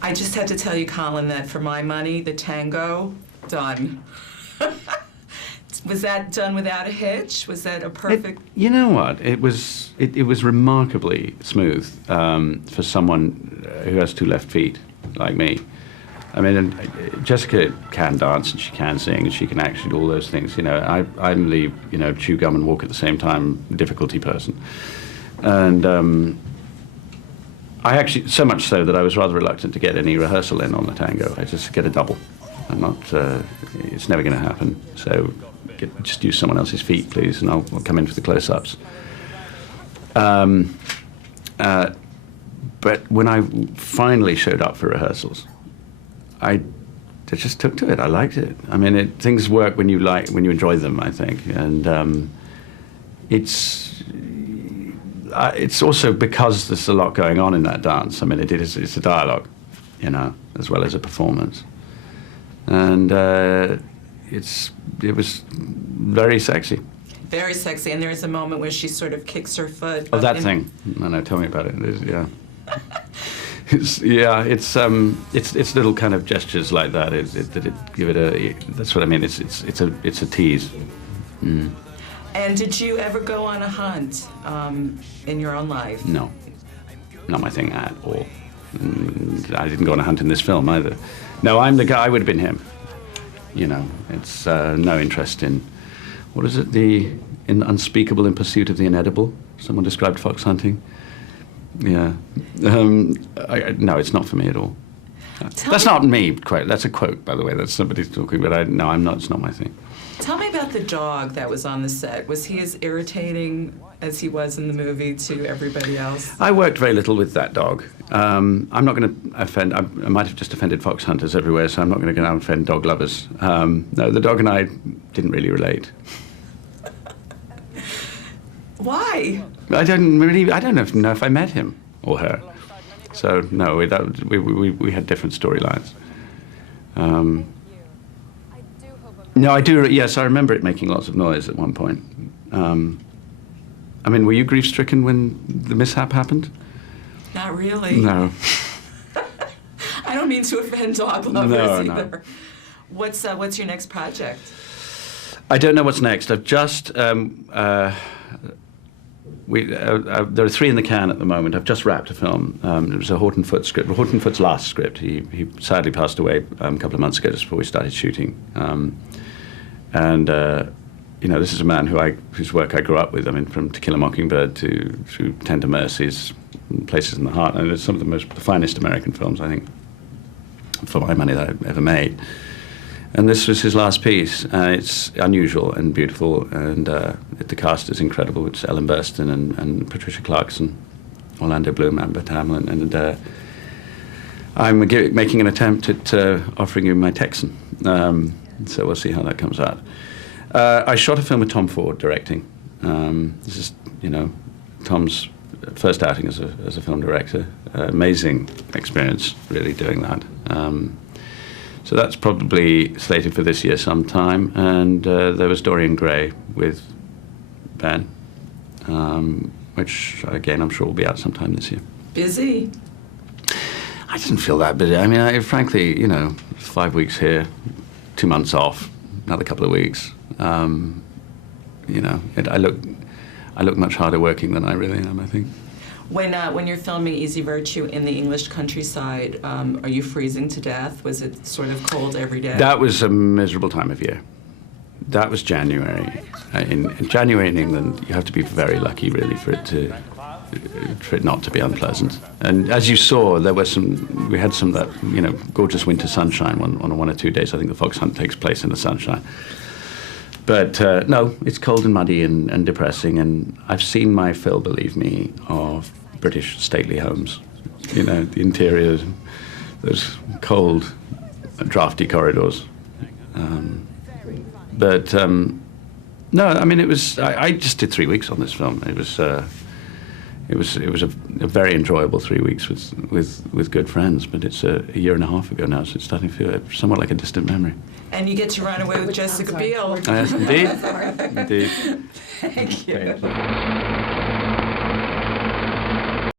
I just had to tell you, Colin, that for my money, the Tango, done. Was that done without a hitch? Was that a perfect... You know what? It was remarkably smooth for someone who has two left feet, like me. I mean, Jessica can dance, and she can sing, and she can actually do all those things. You know, I'm the, chew gum and walk at the same time difficulty person. And I actually, so much so that I was rather reluctant to get any rehearsal in on the Tango. I just get a double. I'm not, it's never going to happen. So just use someone else's feet, please, and I'll come in for the close-ups. But when I finally showed up for rehearsals, I just took to it. I liked it. I mean, things work when you enjoy them, I think. And it's also because there's a lot going on in that dance. I mean, it's a dialogue, as well as a performance. And it was very sexy. Very sexy, and there's a moment where she sort of kicks her foot. Oh, that thing. No, tell me about it. It's little kind of gestures like that. That's what I mean. It's a tease. Mm. And did you ever go on a hunt in your own life? No, not my thing at all. I didn't go on a hunt in this film either. No, I'm the guy. I would have been him. It's no interest in, what is it, in unspeakable in pursuit of the inedible? Someone described fox hunting. Yeah. No, it's not for me at all. That's not me, quite. That's a quote, by the way. That's somebody talking, but I'm not, it's not my thing. Tell me about the dog that was on the set. Was he as irritating as he was in the movie to everybody else? I worked very little with that dog. I'm not going to offend, I might have just offended fox hunters everywhere, so I'm not going to go out and offend dog lovers. No, the dog and I didn't really relate. Why? I don't know if I met him or her. So no, we had different storylines. No, I do. Yes, I remember it making lots of noise at one point. I mean, were you grief-stricken when the mishap happened? Not really. No. I don't mean to offend dog lovers either. No. What's your next project? I don't know what's next. I've just there are 3 in the can at the moment. I've just wrapped a film. It was a Horton Foote script. Horton Foote's last script. He sadly passed away a couple of months ago, just before we started shooting. This is a man whose work I grew up with. I mean, from To Kill a Mockingbird through Tender Mercies, Places in the Heart. And it's some of the finest American films, I think, for my money, that I've ever made. And this was his last piece. It's unusual and beautiful, and the cast is incredible. It's Ellen Burstyn and Patricia Clarkson, Orlando Bloom, Amber Tamlin, and I'm making an attempt at offering you my Texan. So we'll see how that comes out. I shot a film with Tom Ford directing. This is, Tom's first outing as a film director. Amazing experience, really, doing that. So that's probably slated for this year sometime. And there was Dorian Gray with Ben, which, again, I'm sure will be out sometime this year. Busy? I didn't feel that busy. I mean, frankly, 5 weeks here, 2 months off, another couple of weeks. I look much harder working than I really am, I think. When you're filming Easy Virtue in the English countryside, are you freezing to death? Was it sort of cold every day? That was a miserable time of year. That was January. In January in England, you have to be very lucky, really, for it not to be unpleasant. And as you saw, we had some that gorgeous winter sunshine on 1 or 2 days. I think the fox hunt takes place in the sunshine. But no, it's cold and muddy and depressing. And I've seen my fill, believe me, of British stately homes. The interiors, those cold, drafty corridors. No, I mean, it was. I just did 3 weeks on this film. It was a very enjoyable 3 weeks with good friends. But it's a year and a half ago now, so it's starting to feel somewhat like a distant memory. And you get to run away with Jessica Biel. Yes, indeed. Indeed. Thank you.